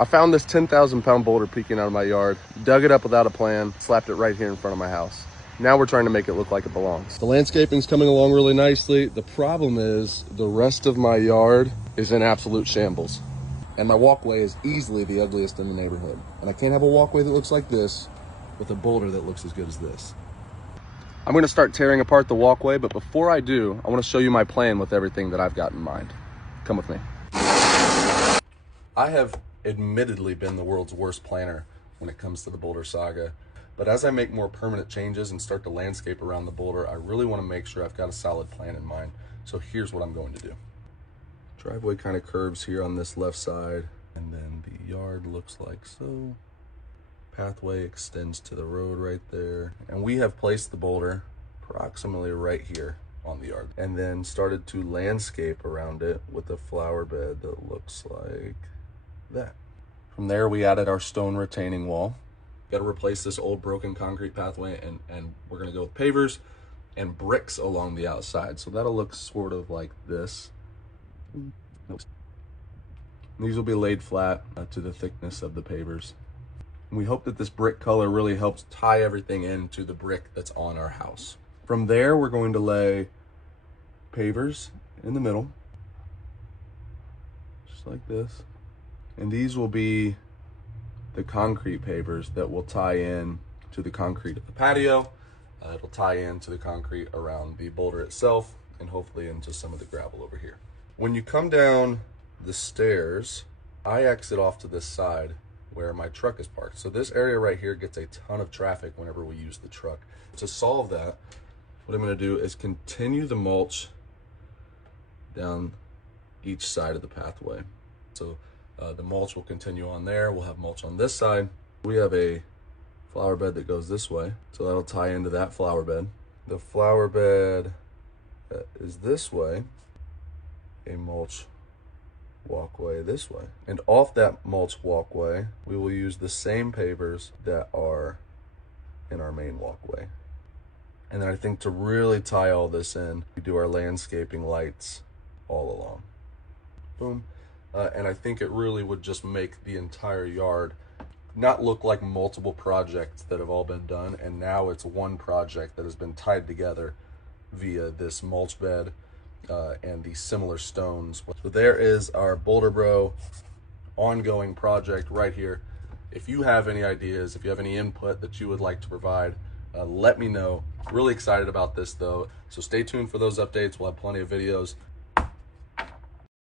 I found this 10,000 pound boulder peeking out of my yard, dug it up without a plan, slapped it right here in front of my house. Now we're trying to make it look like it belongs. The landscaping's coming along really nicely. The problem is the rest of my yard is in absolute shambles. And my walkway is easily the ugliest in the neighborhood. And I can't have a walkway that looks like this with a boulder that looks as good as this. I'm gonna start tearing apart the walkway, but before I do, I wanna show you my plan with everything that I've got in mind. Come with me. I have admittedly been the world's worst planner when it comes to the Boulder Saga. But as I make more permanent changes and start to landscape around the boulder, I really want to make sure I've got a solid plan in mind. So here's what I'm going to do. Driveway kind of curves here on this left side, and then the yard looks like so. Pathway extends to the road right there. And we have placed the boulder approximately right here on the yard, and then started to landscape around it with a flower bed that looks like that. From there, we added our stone retaining wall. Got to replace this old broken concrete pathway, and we're going to go with pavers and bricks along the outside. So that'll look sort of like this. These will be laid flat to the thickness of the pavers. And we hope that this brick color really helps tie everything into the brick that's on our house. From there, we're going to lay pavers in the middle, just like this. And these will be the concrete pavers that will tie in to the concrete of the patio. It'll tie into the concrete around the boulder itself, and hopefully into some of the gravel over here. When you come down the stairs, I exit off to this side where my truck is parked. So this area right here gets a ton of traffic whenever we use the truck. To solve that, what I'm going to do is continue the mulch down each side of the pathway. So the mulch will continue on there. We'll have mulch on this side. We have a flower bed that goes this way, so that'll tie into that flower bed. The flower bed is this way, a mulch walkway this way. And off that mulch walkway, we will use the same pavers that are in our main walkway. And then I think to really tie all this in, we do our landscaping lights all along. Boom. And I think it really would just make the entire yard not look like multiple projects that have all been done, and now it's one project that has been tied together via this mulch bed and these similar stones. So there is our Boulder Bro ongoing project right here. If you have any ideas, if you have any input that you would like to provide, let me know. Really excited about this though. So stay tuned for those updates. We'll have plenty of videos.